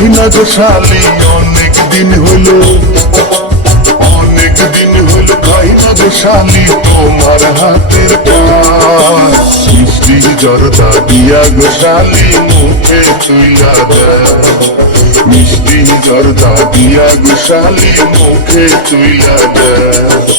খাই না গো শালি অনেক দিন হলো খাই না গো শালি তোমার হাতের পান মিষ্টি জর্দা দিয়া গো শালি মুখে তুইলা দেয় মিষ্টি জর্দা দিয়া গো শালি মুখে তুইলা দেয়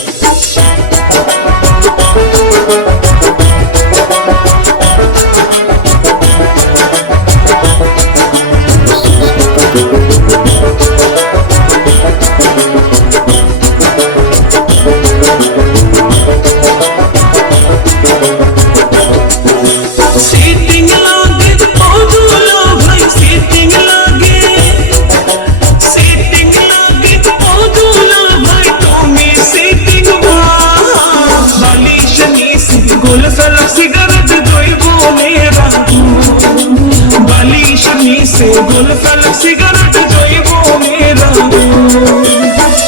गुलफल सिगरेट जइबो मेरा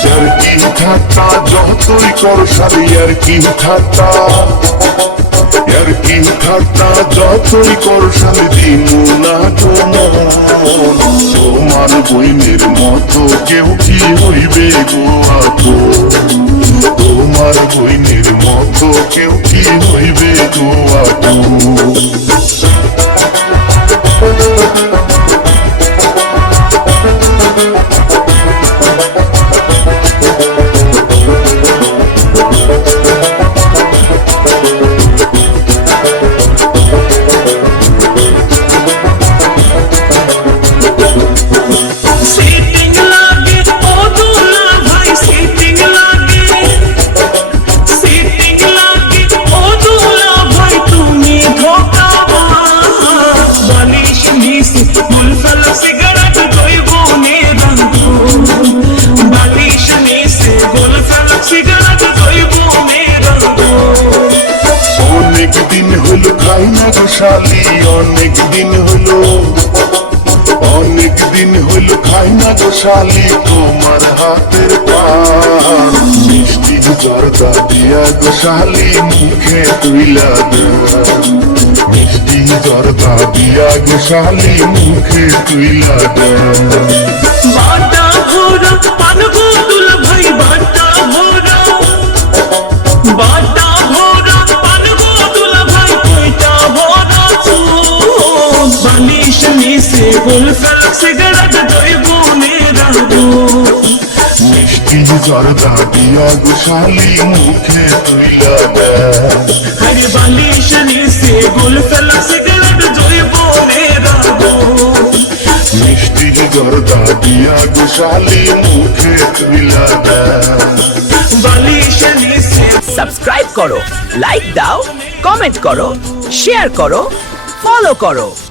यार की ঠাট্টা যতই করো শালি यार की ঠাট্টা যতই করো শালি দিমু না তোমার বইনের মতো কেউ কি হইবে গো আপন তোমার বইনের মতো কেউ কি হইবে গো আপন খাই না গো শালি অনেক দিন হলো খাই না গো শালি তোমার হাতের পান মিষ্টি জর্দা দিয়া গো শালি মুখে তুইলা দেয় মিষ্টি জর্দা দিয়া গো শালি মুখে তুইলা দেয় बाटा भोरा पान गोदुल भाई बाटा भोरा पान गोदुल भाई कोइटा भोरा तू बालिश में से गुलफल सिगरेट जइबो मेरा मिष्टी जर्दा दिया गो शाली मुखे तुइला देय हरे बालिश में से गुलफल सिगरेट जइबो मेरा मिष्टी जर्दा दिया गो शाली मुखे तुइला देय बालिश में से सब्सक्राइब करो, लाइक दाओ, कमेंट करो, शेयर करो, फॉलो करो।